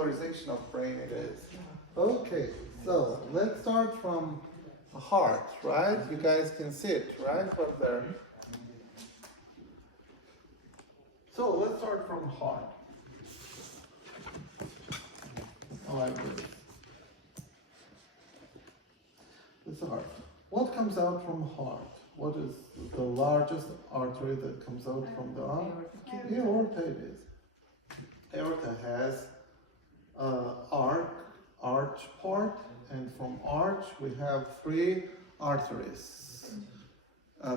vascularization of brain it is. Okay, so let's start from the heart, right? You guys can see it, right, from there. So let's start from heart. Like this. This is heart. What comes out from heart? What is the largest artery that comes out from the arm? Aorta it is. Aorta has arch part, and from arch we have three arteries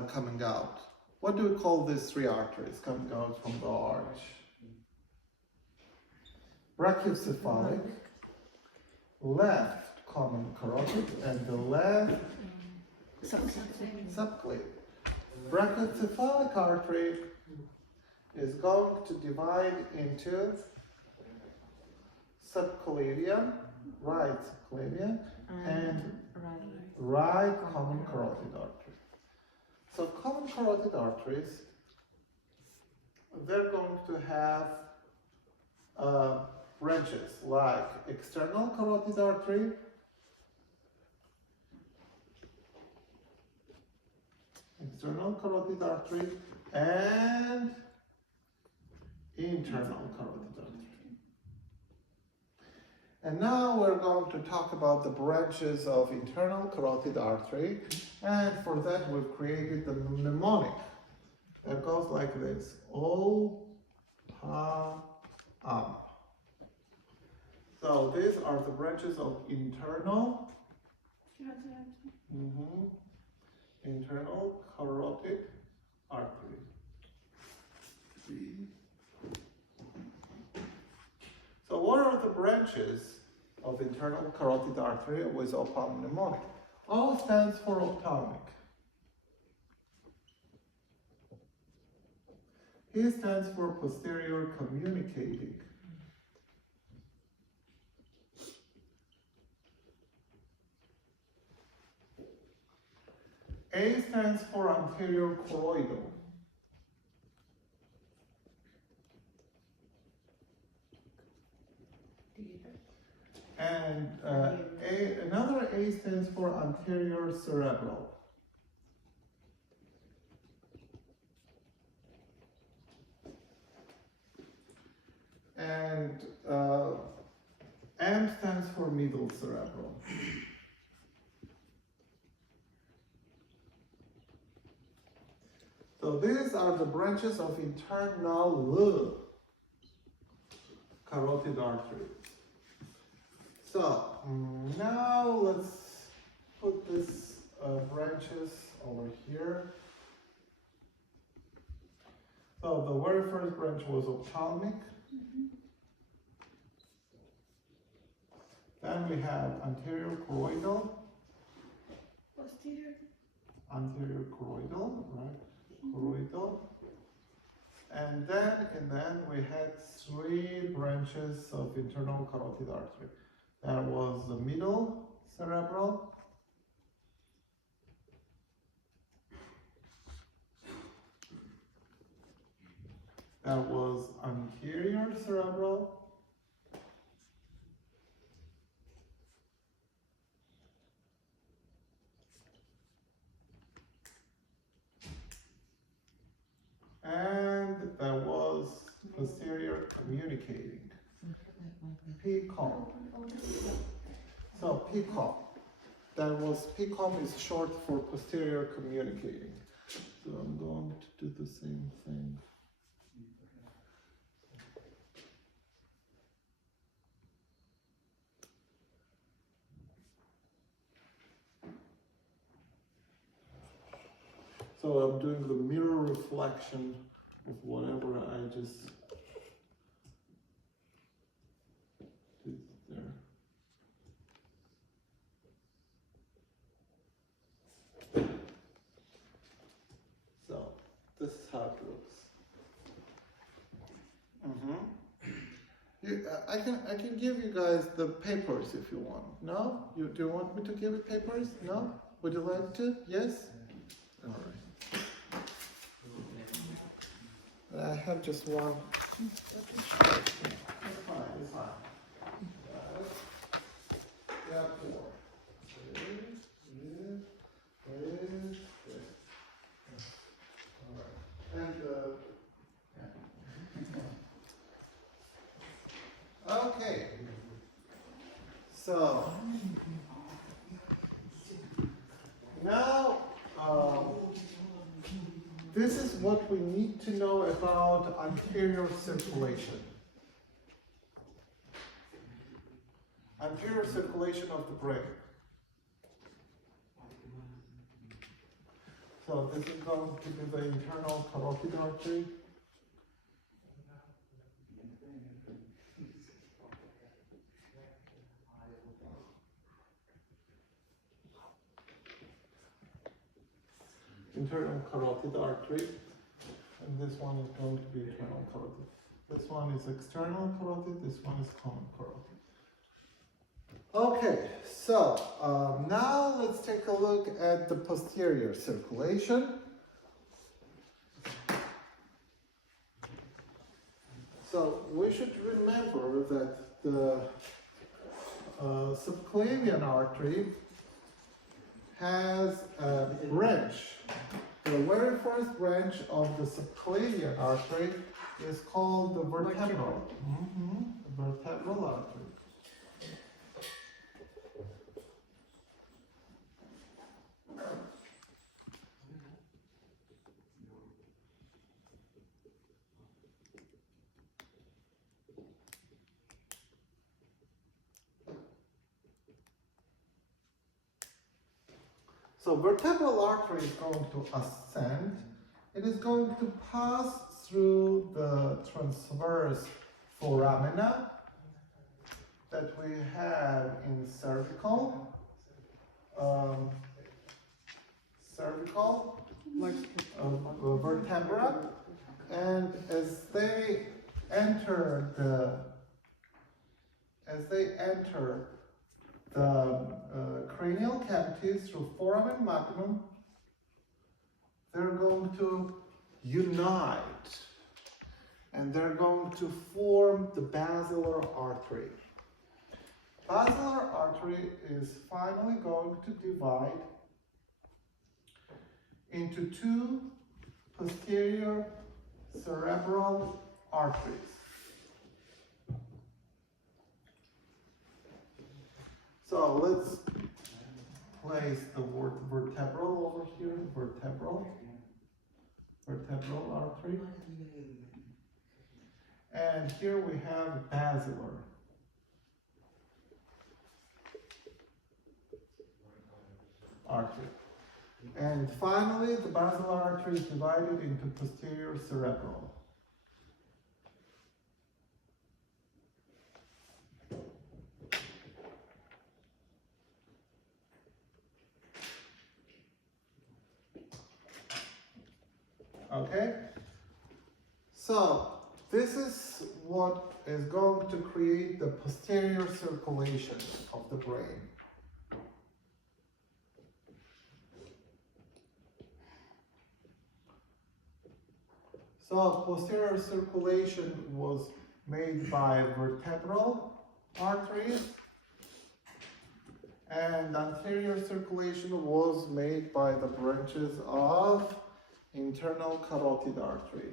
coming out. What do we call these three arteries coming out from the arch? Brachiocephalic, left common carotid, and the left subclave. Brachiocephalic artery is going to divide into subclavian, right subclavian, and right common carotid artery. So common carotid arteries, they're going to have branches like external carotid artery, and internal carotid artery. And now we're going to talk about the branches of internal carotid artery, and for that we've created the mnemonic that goes like this: O, Pa, Am. So these are the branches of internal carotid artery. So what are the branches of internal carotid artery with OPA mnemonic? O stands for ophthalmic. P stands for posterior communicating. A stands for anterior choroidal. And another A stands for anterior cerebral. And M stands for middle cerebral. So these are the branches of internal carotid artery. So now let's put these branches over here. So the very first branch was ophthalmic. Then we have anterior choroidal. Anterior choroidal, right? Choroidal. And then in the end we had three branches of internal carotid artery. That was the middle cerebral, that was anterior cerebral, and that was posterior communicating. PCOM. So PCOM. That was PCOM is short for posterior communicating. So I'm going to do the same thing. So I'm doing the mirror reflection of whatever I just did there. So this is how it looks. I can give you guys the papers if you want. No? Do you want me to give you papers? No? Would you like to? Yes? All right. I have just one. It's fine, it's fine. got four. This. All right. And okay. So now this is what we need to know about anterior circulation. Anterior circulation of the brain. So this is going to be the internal carotid artery. Internal carotid artery, and this one is going to be internal carotid. This one is external carotid, this one is common carotid. Okay, so now let's take a look at the posterior circulation. So we should remember that the subclavian artery has a branch. The very first branch of the subclavian artery is called the vertebral. The vertebral artery. So vertebral artery is going to ascend. It is going to pass through the transverse foramina that we have in cervical vertebra, and as they enter the cranial cavities through foramen magnum, they're going to unite and they're going to form the basilar artery. Basilar artery is finally going to divide into two posterior cerebral arteries. So let's place the word vertebral over here, vertebral artery. And here we have basilar. Artery. And finally, the basilar artery is divided into posterior cerebral. Okay? So, this is what is going to create the posterior circulation of the brain. So, posterior circulation was made by vertebral arteries, and anterior circulation was made by the branches of internal carotid artery.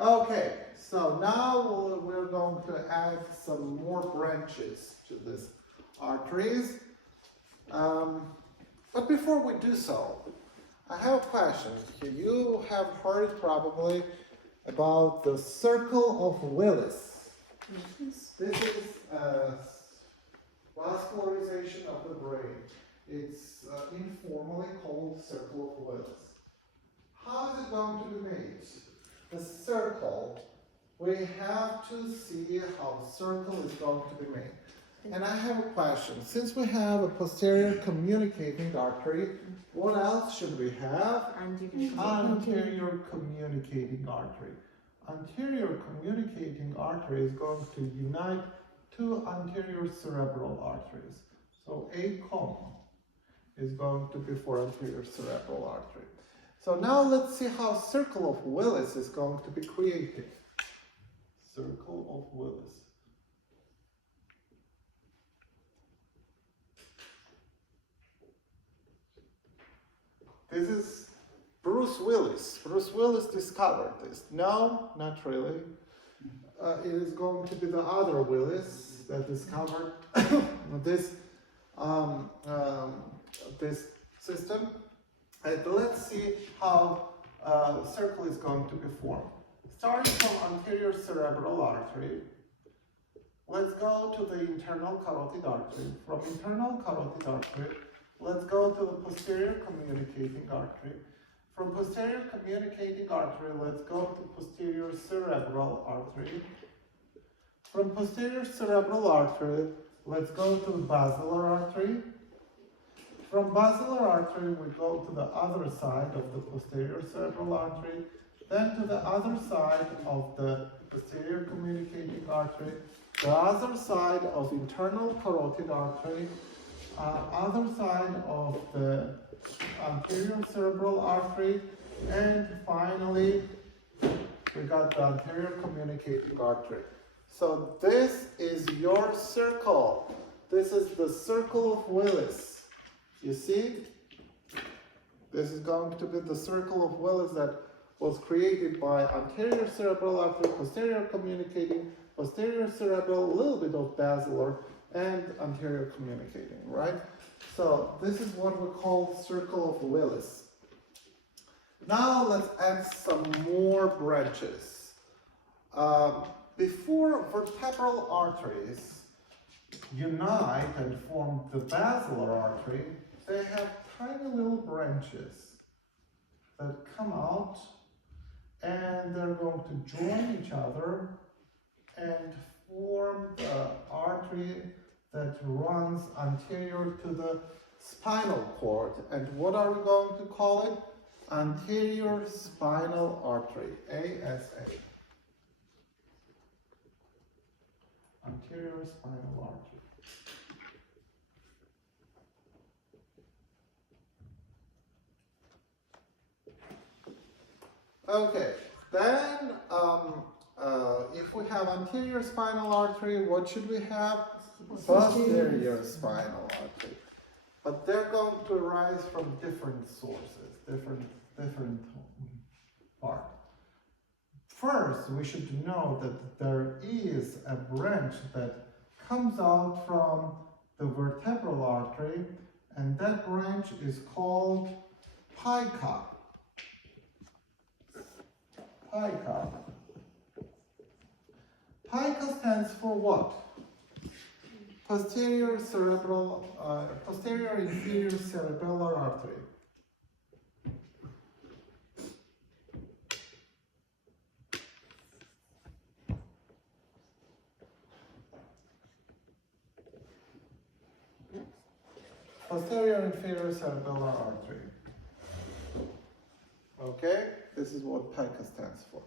Okay, so now we're going to add some more branches to this arteries. But before we do so, I have a question. You have heard probably about the circle of Willis. Yes. This is vascularization of the brain. It's informally called circle of Willis. How is it going to be made? The circle, we have to see how circle is going to be made. And I have a question. Since we have a posterior communicating artery, what else should we have? Anterior communicating artery. Anterior communicating artery is going to unite two anterior cerebral arteries. So ACOM is going to be for anterior cerebral artery. So now let's see how circle of Willis is going to be created. Circle of Willis. This is Bruce Willis. Bruce Willis discovered this. No, not really. It is going to be the other Willis that discovered this this system. And let's see how the circle is going to be formed. Starting from anterior cerebral artery, let's go to the internal carotid artery. From internal carotid artery, let's go to the posterior communicating artery. From posterior communicating artery, let's go to posterior cerebral artery. From posterior cerebral artery, let's go to the basilar artery. From basilar artery, we go to the other side of the posterior cerebral artery, then to the other side of the posterior communicating artery, the other side of internal carotid artery, other side of the anterior cerebral artery, and finally, we got the anterior communicating artery. So this is your circle. This is the circle of Willis. You see? This is going to be the circle of Willis that was created by anterior cerebral artery, posterior communicating, posterior cerebral, a little bit of basilar, and anterior communicating, right? So this is what we call circle of Willis. Now let's add some more branches. Before vertebral arteries unite and form the basilar artery, they have tiny little branches that come out and they're going to join each other and form the artery that runs anterior to the spinal cord. And what are we going to call it? Anterior spinal artery, ASA. Anterior spinal artery. Okay, then if we have anterior spinal artery, what should we have? Posterior spinal artery. But they're going to arise from different sources, different parts. First, we should know that there is a branch that comes out from the vertebral artery, and that branch is called pica. Pica. Pica stands for what? Posterior inferior cerebellar artery. Posterior inferior cerebellar artery. Okay, this is what pica stands for.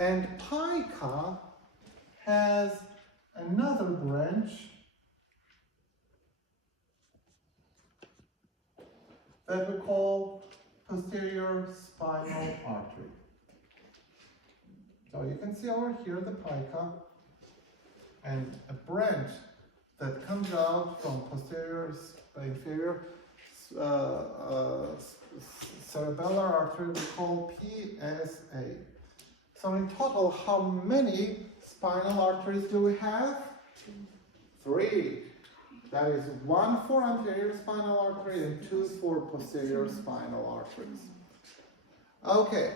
And pica has another branch that we call posterior spinal artery. So you can see over here the pica and a branch that comes out from posterior inferior cerebellar artery we call PSA. So in total, how many spinal arteries do we have? 3. That is 1 for anterior spinal artery and 2 for posterior spinal arteries. Okay,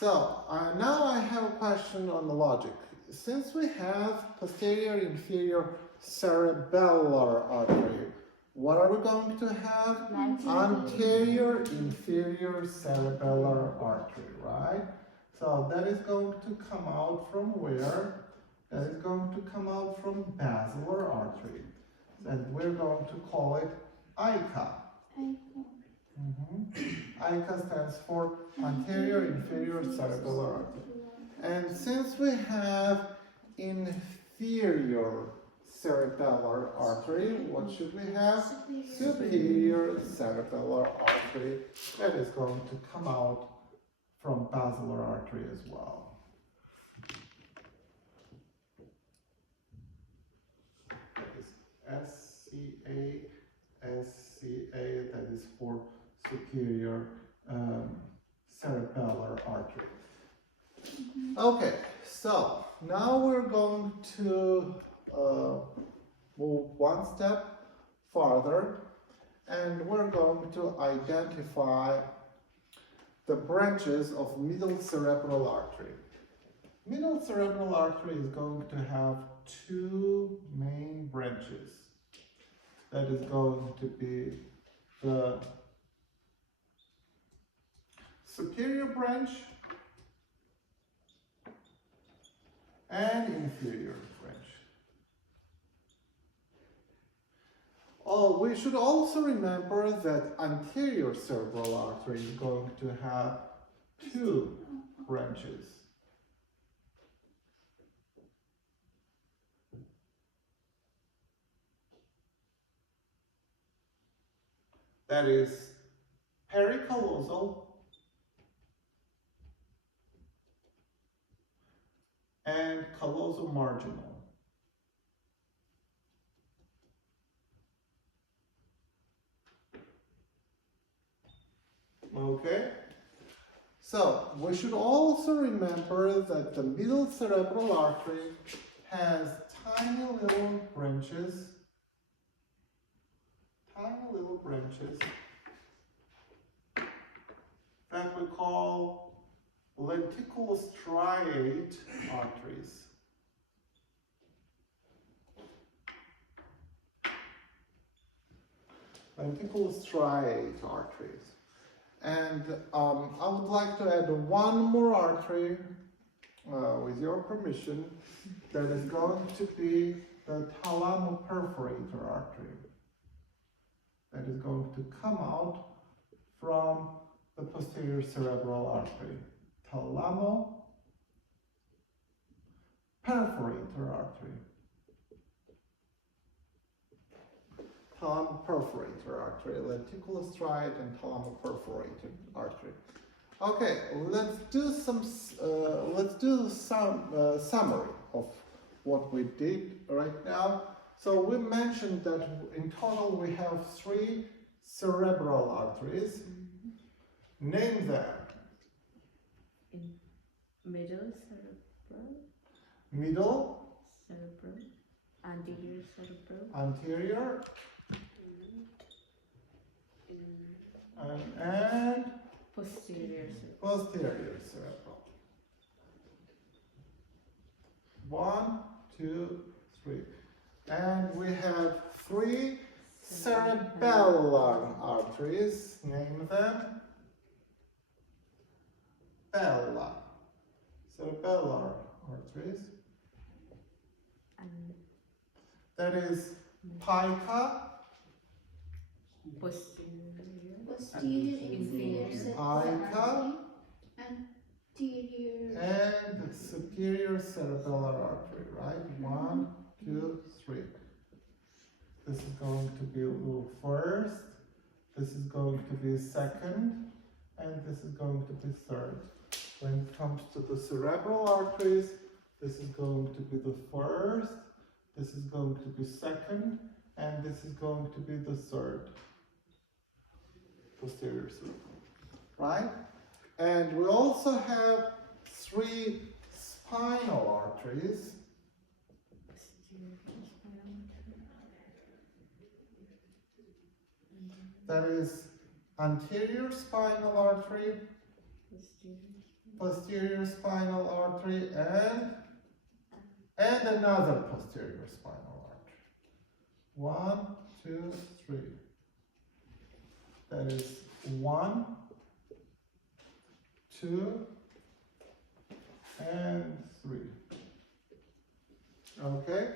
so now I have a question on the logic. Since we have posterior inferior cerebellar artery, what are we going to have? Anterior inferior cerebellar artery, right? So that is going to come out from where? That is going to come out from basilar artery. And we're going to call it ICA. ICA stands for anterior inferior cerebellar artery. And since we have inferior cerebellar artery. What should we have? Superior cerebellar artery. That is going to come out from basilar artery as well. That is SCA, that is for superior cerebellar artery. Okay, so now we're going to move one step farther, and we're going to identify the branches of middle cerebral artery. Middle cerebral artery is going to have two main branches. That is going to be the superior branch and inferior branch. Oh, we should also remember that anterior cerebral artery is going to have two branches. That is pericallosal and callosal marginal. Okay, so we should also remember that the middle cerebral artery has tiny little branches that we call lenticulostriate arteries. Lenticulostriate arteries. And I would like to add one more artery, with your permission, that is going to be the thalamoperforator artery. That is going to come out from the posterior cerebral artery. Thalamoperforator artery. Thalamoperforator artery, lenticulostriate and thalamoperforated artery. Okay, let's do some summary of what we did right now. So we mentioned that in total we have 3 cerebral arteries. Name them. Middle cerebral, anterior cerebral, and posterior cerebral. posterior cerebral. 1, 2, 3. And we have 3 cerebellar arteries. Name them. Cerebellar arteries. And That is pica, posterior, inferior pica, anterior, and superior cerebellar artery, right? 1, 2, 3. This is going to be first, this is going to be second, and this is going to be third. When it comes to the cerebral arteries, this is going to be the first, this is going to be second, and this is going to be the third posterior cerebral, right? And we also have 3 spinal arteries. posterior spinal. That is anterior spinal artery, posterior spinal artery, and another posterior spinal artery. 1, 2, 3. That is 1, 2, and 3. Okay?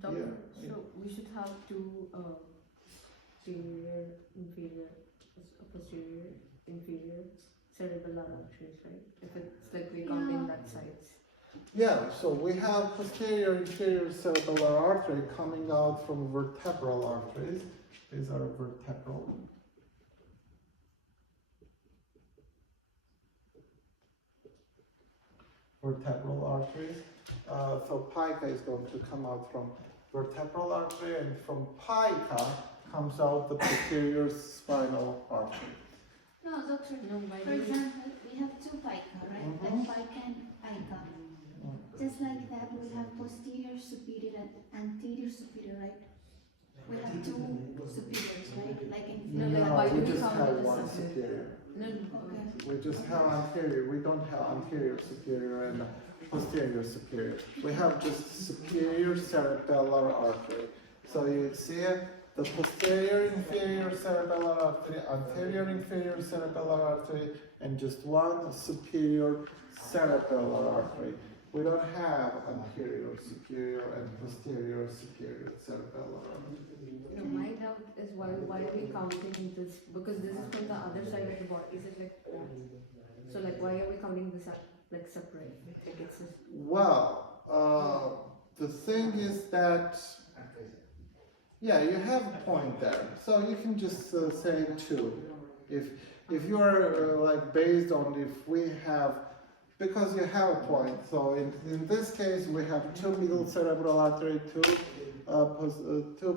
Doctor, Yeah. so we should have 2 superior, inferior, posterior, inferior cerebellar arteries, right? If it's like we counting that size. Yeah, so we have posterior inferior cerebellar artery coming out from vertebral arteries. These are vertebral. Vertebral arteries. So pica is going to come out from vertebral artery, and from pica comes out the posterior spinal artery. No, doctor. No, why For do we? example, we have two pica, right? Mhm. Like pica and ica. Just like that, we have posterior superior and anterior superior, right? We have two superiors, right? Like in No, like, why we do we just count have it as one separate? superior. No, Okay. We just have anterior. We don't have anterior superior and posterior superior. We have just superior cerebellar artery. So you see the posterior inferior cerebellar artery, anterior inferior cerebellar artery, and just one superior cerebellar artery. We don't have anterior superior and posterior superior cerebellar artery. no, my doubt is why are we counting this? Because this is from the other side of the body, is it like that? So like why are we counting this up like separate? Like it's just, Well, the thing is that, yeah, you have a point there. So you can just say two. If you are like based on if we have, because you have a point. So in this case, we have two middle cerebral artery, two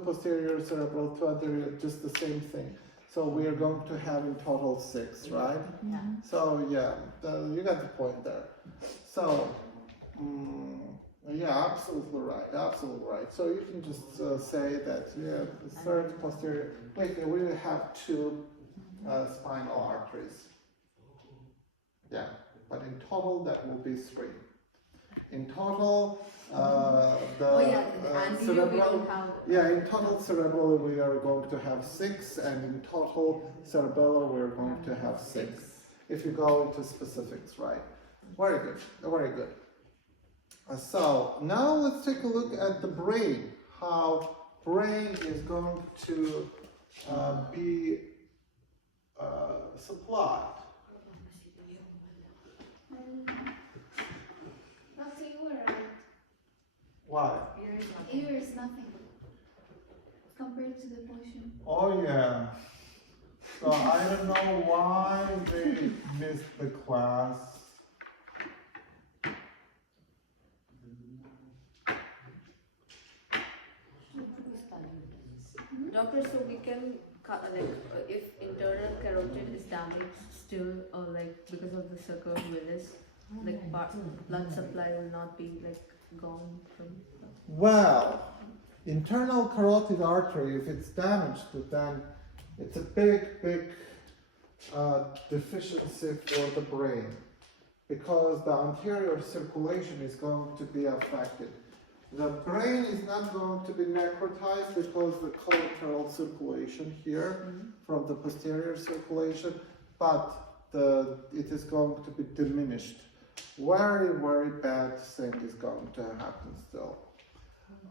posterior cerebral, two anterior, just the same thing. So we are going to have in total 6, right? yeah. So yeah, you got the point there. So yeah, absolutely right, absolutely right. So you can just say that yeah, the third posterior. Wait, we will have two spinal arteries. Yeah, but in total that will be 3. In total, the Oh yeah, the anterior we cerebral. don't have. Yeah, in total cerebral we are going to have 6, and in total cerebellar we are going to have 6. If you go into specifics, right? Very good, very good. So now let's take a look at the brain. How brain is going to be supplied. Doctor, you were right. Why? Ear is nothing compared to the portion. Oh yeah. So I don't know why they missed the class. Doctor, so we can if internal carotid is damaged still, or like because of the circle Willis, like blood supply will not be like gone from. Well, internal carotid artery, if it's damaged, then it's a big deficiency for the brain, because the anterior circulation is going to be affected. The brain is not going to be necrotized because the collateral circulation here from the posterior circulation, but it is going to be diminished. Very bad thing is going to happen still.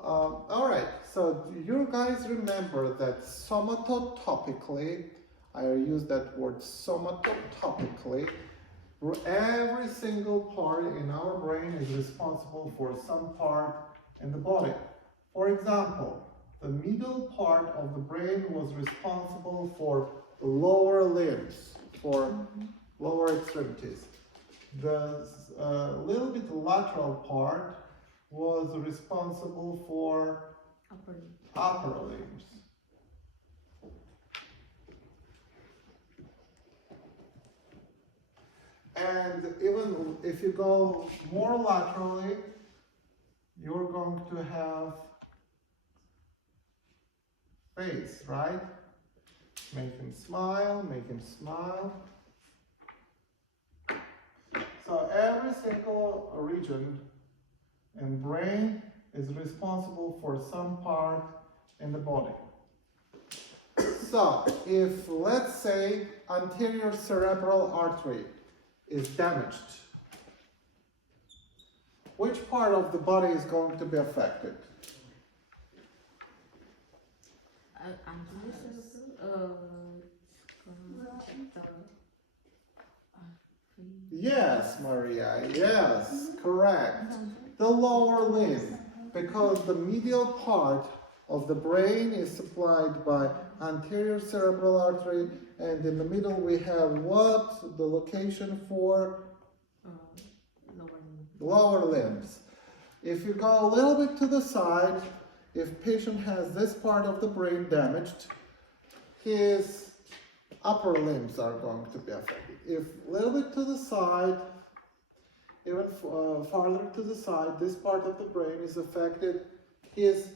All right, so do you guys remember that somatotopically, I use that word somatotopically, every single part in our brain is responsible for some part in the body. For example, the middle part of the brain was responsible for the lower limbs, for lower extremities. The little bit lateral part was responsible for upper limbs. And even if you go more laterally, you're going to have face, right? Make him smile, make him smile. So every single region in brain is responsible for some part in the body. So if, let's say, anterior cerebral artery is damaged, which part of the body is going to be affected? Anterior cerebral, Yes, Maria, yes, correct. The lower limb, because the medial part of the brain is supplied by anterior cerebral artery, and in the middle we have what? The location for lower limbs. If you go a little bit to the side, if patient has this part of the brain damaged, his upper limbs are going to be affected. If a little bit to the side, even farther to the side, this part of the brain is affected, his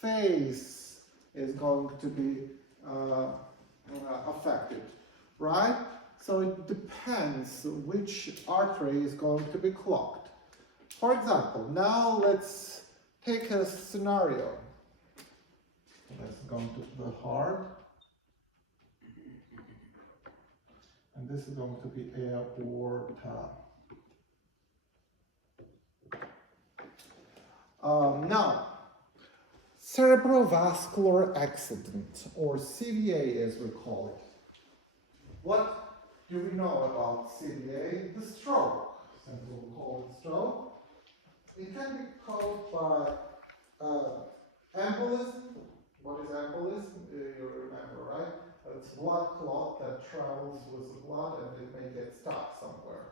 face is going to be affected, right? So it depends which artery is going to be clogged. For example, now let's take a scenario. Let's go to the heart. And this is going to be aorta. Now, cerebrovascular accident, or CVA as we call it. What do we know about CVA? The stroke. Simply we call it stroke. It can be caused by embolism. What is embolism? You remember, right? It's blood clot that travels with the blood and it may get stuck somewhere.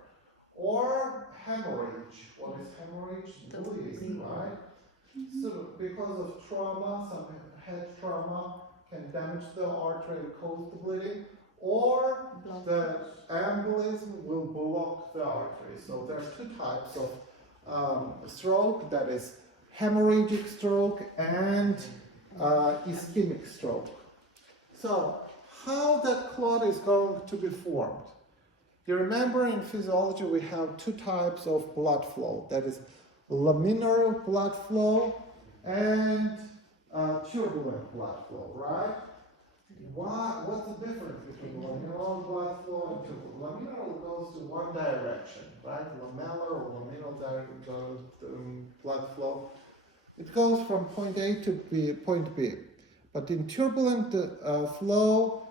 Or hemorrhage. What is hemorrhage? Bleeding, right? So because of trauma, some head trauma can damage the artery and cause the bleeding, or the embolism will block the artery. So there are two types of stroke, that is hemorrhagic stroke and ischemic stroke. So how that clot is going to be formed? You remember in physiology we have two types of blood flow, that is laminar blood flow and turbulent blood flow, right? What's the difference between laminar blood flow and turbulent? Laminar goes to one direction, right? Lamellar or laminal blood flow. It goes from point A to point B. But in turbulent flow,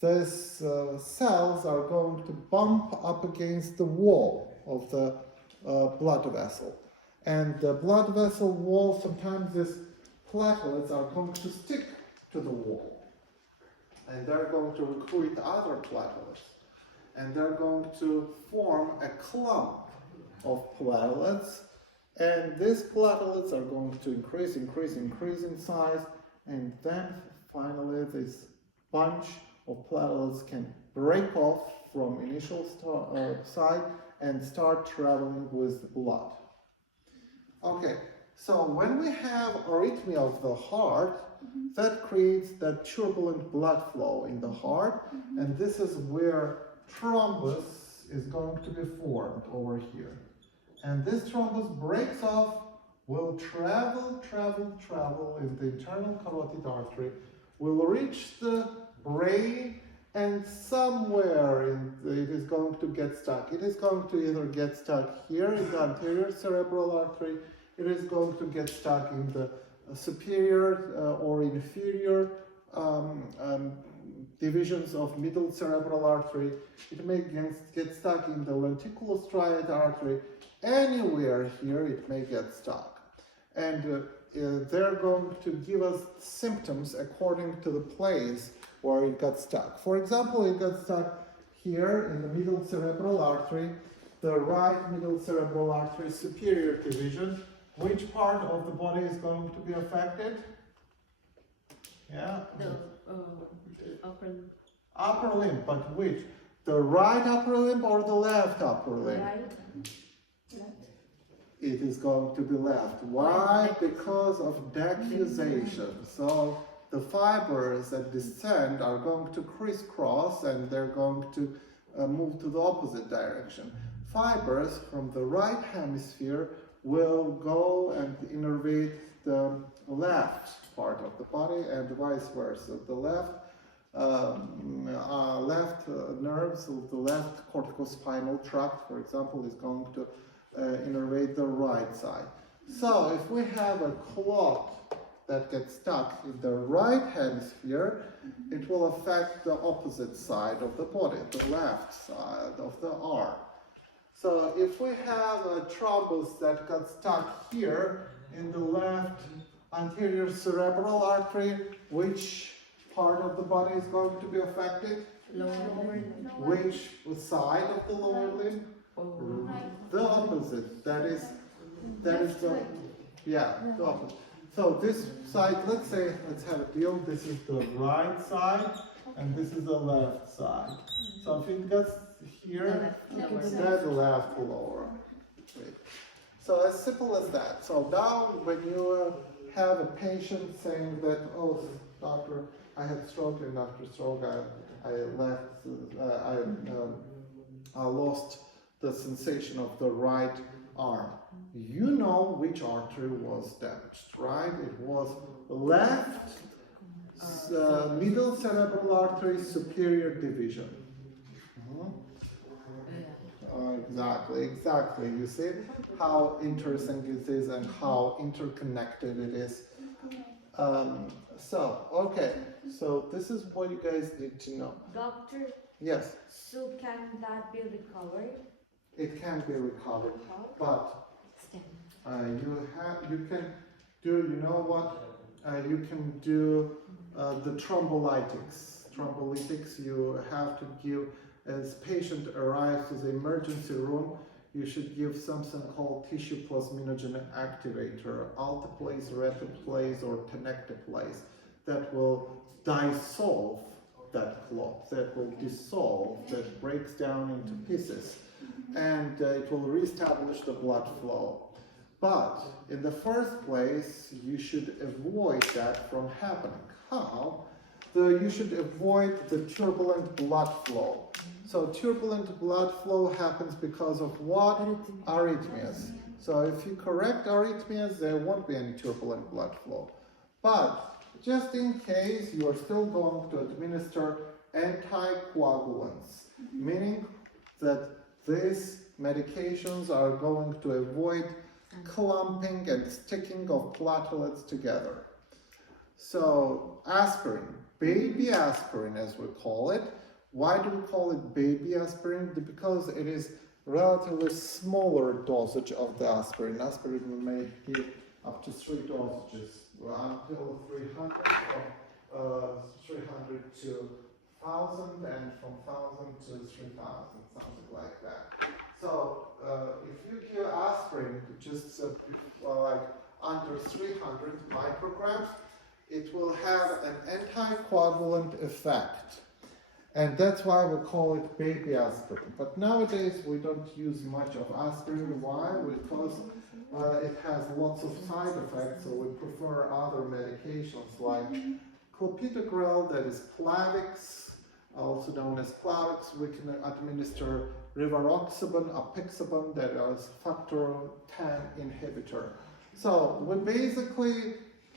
these cells are going to bump up against the wall of the blood vessel. And the blood vessel wall, sometimes these platelets are going to stick to the wall. And they're going to recruit other platelets. And they're going to form a clump of platelets. And these platelets are going to increase in size. And then finally this bunch of platelets can break off from initial side and start traveling with the blood. Okay, so when we have arrhythmia of the heart, that creates that turbulent blood flow in the heart, and this is where thrombus is going to be formed over here. And this thrombus breaks off, will travel in the internal carotid artery, will reach the brain, and somewhere it is going to get stuck. It is going to either get stuck here in the anterior cerebral artery, it is going to get stuck in the superior or inferior divisions of middle cerebral artery. It may get stuck in the lenticulostriate artery. Anywhere here it may get stuck. And they're going to give us symptoms according to the place where it got stuck. For example, it got stuck here in the middle cerebral artery, the right middle cerebral artery superior division. Which part of the body is going to be affected? Yeah? The upper Upper limb, but which? The right upper limb or the left upper limb? right. It is going to be left. Why? Because of decussation. So the fibers that descend are going to crisscross and they're going to move to the opposite direction. Fibers from the right hemisphere will go and innervate the left part of the body and vice versa. The left nerves, the left corticospinal tract, for example, is going to innervate the right side. So if we have a clot that gets stuck in the right hemisphere, it will affect the opposite side of the body, the left side of the arm. if we have a thrombus that got stuck here in the left anterior cerebral artery, which part of the body is going to be affected? Lower. Which side of the lower limb? The opposite. That is the, yeah, the opposite. So this side, let's have a deal. This is the right side, and this is the left side. So if it gets here, that's the left lower. Great. So as simple as that. So now when you have a patient saying that, oh, doctor, I had stroke, and after stroke I lost the sensation of the right arm. You know which artery was damaged, right? It was left middle cerebral artery superior division. Exactly. You see how interesting it is and how interconnected it is. So this is what you guys need to know. Doctor, Yes, so can that be recovered? it can be recovered, but Stem. you can do, you know what? You can do the thrombolytics. Thrombolytics you have to give as patient arrives to the emergency room. You should give something called tissue plasminogen activator, alteplase, retiplase, or tenecteplase, that will dissolve that clot, that will dissolve, that breaks down into pieces, and it will reestablish the blood flow. But in the first place, you should avoid that from happening. How? You should avoid the turbulent blood flow. So turbulent blood flow happens because of what? Arrhythmias. So if you correct arrhythmias, there won't be any turbulent blood flow. But just in case, you are still going to administer anticoagulants, meaning that these medications are going to avoid clumping and sticking of platelets together. So aspirin, baby aspirin as we call it. Why do we call it baby aspirin? Because it is relatively smaller dosage of the aspirin. Aspirin we may give up to 3 dosages, until 300, from 300 to 1,000, and from 1,000 to 3,000, something like that. So if you give aspirin just like under 300 micrograms, it will have an anticoagulant effect. And that's why we call it baby aspirin. But nowadays we don't use much of aspirin. Why? Because it has lots of side effects, so we prefer other medications like clopidogrel, that is Plavix, also known as Plavix. We can administer rivaroxaban, apixaban, that is factor 10 inhibitor. So we basically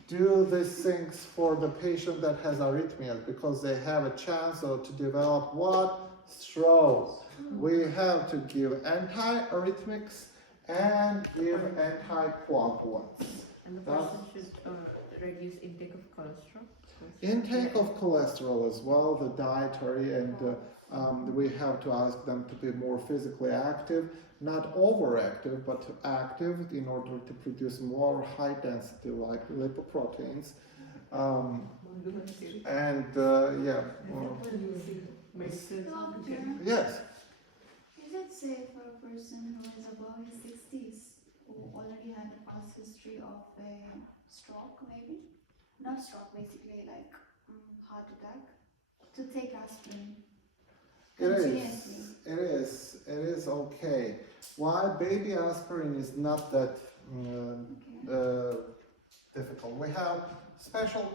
do these things for the patient that has arrhythmias because they have a chance to develop what? Stroke. We have to give antiarrhythmics and give anticoagulants. And the person should reduce intake of cholesterol. Intake of cholesterol as well, the dietary, and we have to ask them to be more physically active, not overactive, but active in order to produce more high density like lipoproteins. Doctor, Yes. is it safe for a person who is above his 60s, who already had a past history of a stroke, maybe? Not stroke, basically like heart attack, to take aspirin continuously? It is okay. Why? Baby aspirin is not that difficult. We have special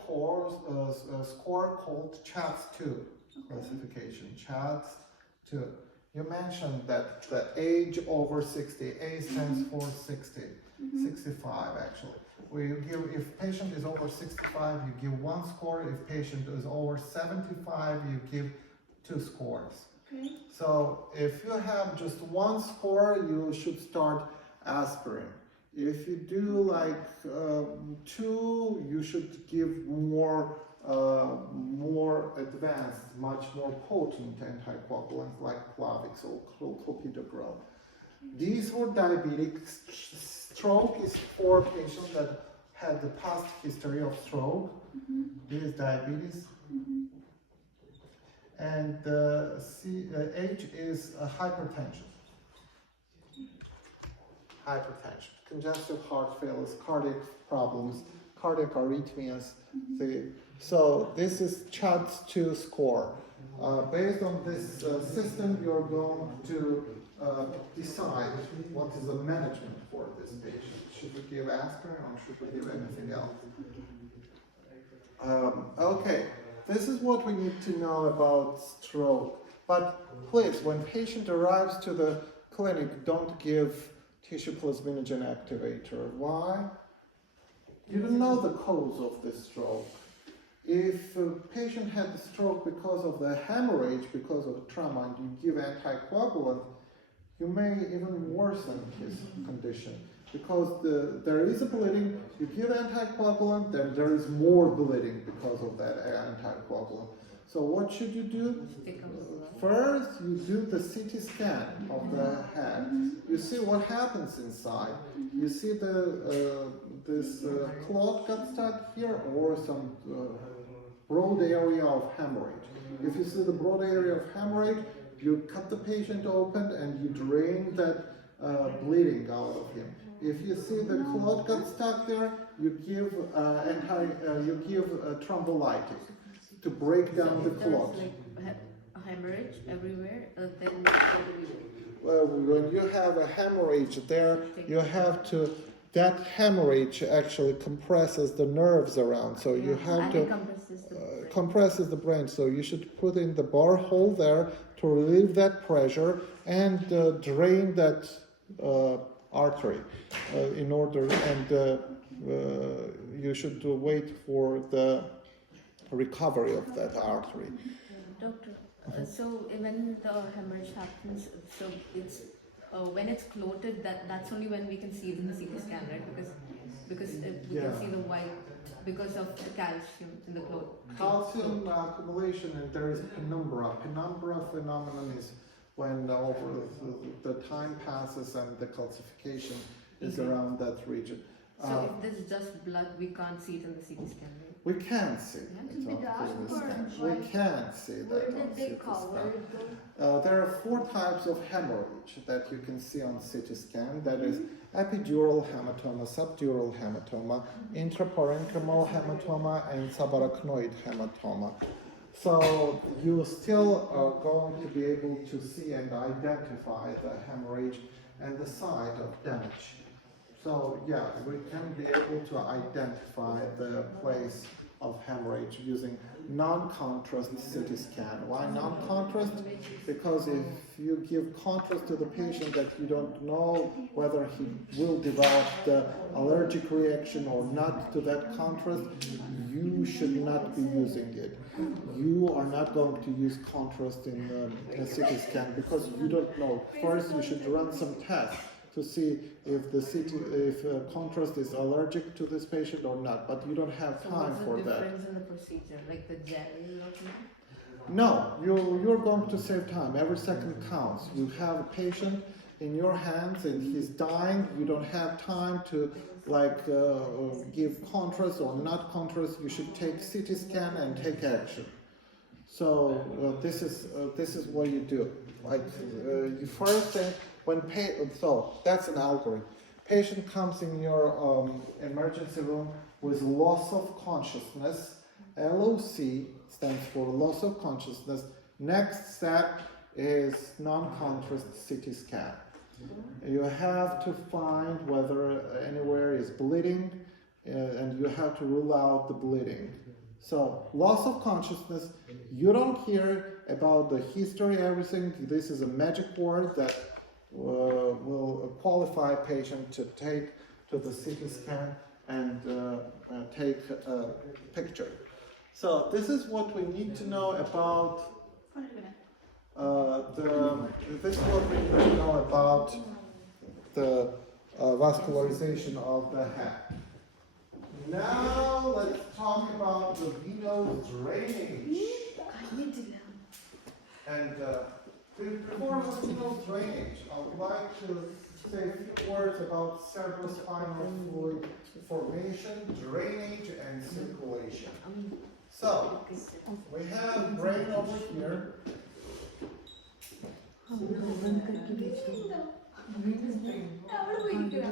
score called CHADS-2 classification. CHADS-2. You mentioned that the age over 60, A stands for 60, 65 actually. If patient is over 65, you give 1 score. If patient is over 75, you give 2 scores. Okay. So if you have just 1 score, you should start aspirin. If you do like 2, you should give more advanced, much more potent anticoagulants like Plavix or clopidogrel. These were diabetic. Stroke is for patients that had the past history of stroke. This is diabetes. And H is hypertension. Hypertension, congestive heart failure, cardiac problems, cardiac arrhythmias. So this is CHADS-2 score. Based on this system, you're going to decide what is the management for this patient. Should we give aspirin or should we give anything else? Okay, this is what we need to know about stroke. But please, when patient arrives to the clinic, don't give tissue plasminogen activator. Why? You don't know the cause of this stroke. If a patient had a stroke because of the hemorrhage, because of trauma, and you give anticoagulant, you may even worsen his condition. Because there is a bleeding, you give anticoagulant, then there is more bleeding because of that anticoagulant. So what should you do? First, you do the CT scan of the head. You see what happens inside. You see this clot got stuck here or some broad area of hemorrhage. If you see the broad area of hemorrhage, you cut the patient open and you drain that bleeding out of him. If you see the clot got stuck there, you give thrombolytic to break down the clot. Like a hemorrhage everywhere, then When you have a hemorrhage there, you have to, that hemorrhage actually compresses the nerves around, so you have to compresses the brain. So you should put in the bar hole there to relieve that pressure and drain that artery in order, and you should wait for the recovery of that artery. Doctor, so when the hemorrhage happens, so it's when it's clotted, that's only when we can see it in the CT scan, right? Because we can see the white because of the calcium in the clot. Calcium accumulation, and there is penumbra. Penumbra phenomenon is when over the time passes and the calcification is around that region. So if this is just blood, we can't see it in the CT scan, right? We can see it on CT scan. We can see that Where on did they CT cover scan. it though? There are 4 types of hemorrhage that you can see on CT scan. That is epidural hematoma, subdural hematoma, intraparenchymal hematoma, and subarachnoid hematoma. So you still are going to be able to see and identify the hemorrhage and the site of damage. So yeah, we can be able to identify the place of hemorrhage using non-contrast CT scan. Why non-contrast? Because if you give contrast to the patient that you don't know whether he will develop the allergic reaction or not to that contrast, you should not be using it. You are not going to use contrast in a CT scan because you don't know. First, you should run some tests to see if the contrast is allergic to this patient or not, but you don't have time for that. So what's the difference in the procedure, like the gel or No, you're going to save time. Every second counts. You have a patient in your hands and he's dying. You don't have time to give contrast or not contrast. You should take CT scan and take action. So this is what you do. You first thing. So that's an algorithm. Patient comes in your emergency room with loss of consciousness. LOC stands for loss of consciousness. Next step is non-contrast CT scan. You have to find whether anywhere is bleeding, and you have to rule out the bleeding. So loss of consciousness, you don't hear about the history, everything. This is a magic word that will qualify a patient to take to the CT scan and take a picture. So this is what we need to know about the vascularization of the head. Now let's talk about the venous drainage. And Before moving to drainage, I would like to say a few words about cerebrospinal fluid formation, drainage, and circulation. So, we have brain over here. അവിടെ പോയിരിക്കുക